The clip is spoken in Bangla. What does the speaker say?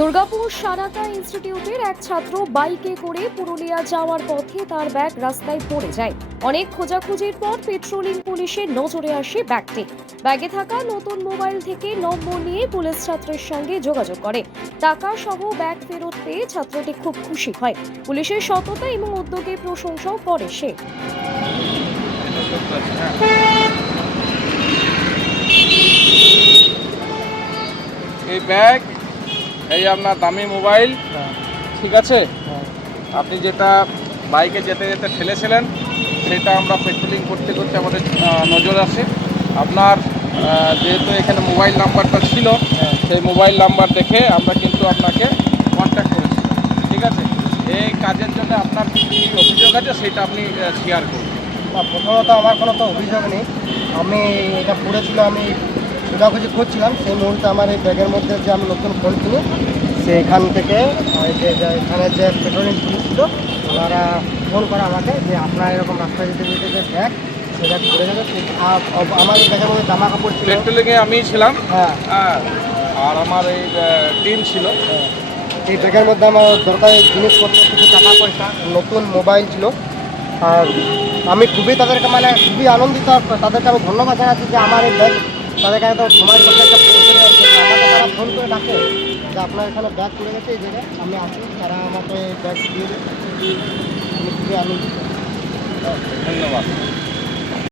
দুর্গাপুর সারাকা ইনস্টিটিউটের এক ছাত্র বাইকে করে পুরুলিয়া যাওয়ার পথে তার ব্যাগ রাস্তায় পড়ে যায়। অনেক খোঁজাখুঁজির পর পেট্রোলিং পুলিশের নজরে আসে ব্যাগটি। ব্যাগে থাকা নতুন মোবাইল থেকে নম্বর নিয়ে পুলিশ ছাত্রের সঙ্গে যোগাযোগ করে। টাকা সহ ব্যাগ ফেরত পেয়ে ছাত্রটি খুব খুশি হয়। পুলিশের সততা এবং উদ্যোগে প্রশংসাও করে সে। এই ব্যাগ এই আপনার দামি মোবাইল। ঠিক আছে? আপনি যেটা বাইকে যেতে যেতে ফেলেছিলেন সেটা আমরা পেট্রোলিং করতে করতে আমাদের নজর আসে। আপনার যেহেতু এখানে মোবাইল নাম্বারটা ছিল সেই মোবাইল নাম্বার দেখে আমরা কিন্তু আপনাকে কন্ট্যাক্ট করেছি। ঠিক আছে? এই কাজের জন্য আপনার কী কী অভিযোগ আছে সেটা আপনি শেয়ার করুন। প্রথমত আমার কোনো তো অভিযোগ নেই। আমি এটা পড়েছিল আমি খোঁজাখুঁজি করছিলাম সেই মুহূর্তে আমার এই ব্যাগের মধ্যে যে আমি নতুন ফোন কিনি সেখান থেকে ওই যে এখানে যে পেট্রোলিং পুলিশ ছিল ওনারা ফোন করে আমাকে যে আপনার এরকম রাস্তায় যেতে যেতে যে ব্যাগ সেটা আ- আ- আমার ব্যাগের মধ্যে জামা কাপড় ছিল। পেট্রোলিংয়ে আমি ছিলাম। হ্যাঁ। হ্যাঁ। আর আমার এই টিম ছিল। হ্যাঁ। এই ব্যাগের মধ্যে আমার দরকারি জিনিসপত্র কিছু টাকা পয়সা নতুন মোবাইল ছিল। আর আমি খুবই তাদেরকে মানে খুবই আনন্দিত তাদেরকে আমি ধন্যবাদ জানাচ্ছি যে আমার এই ব্যাগ তাদের কাছে তো সময় করতে একটা পৌঁছে তারা ফোন করে ডাকে যে আপনার এখানে ব্যাগ তুলে গেছে এই জায়গায়, আমি আসি তারা আমাকে ব্যাগ দিয়ে। আমি ধন্যবাদ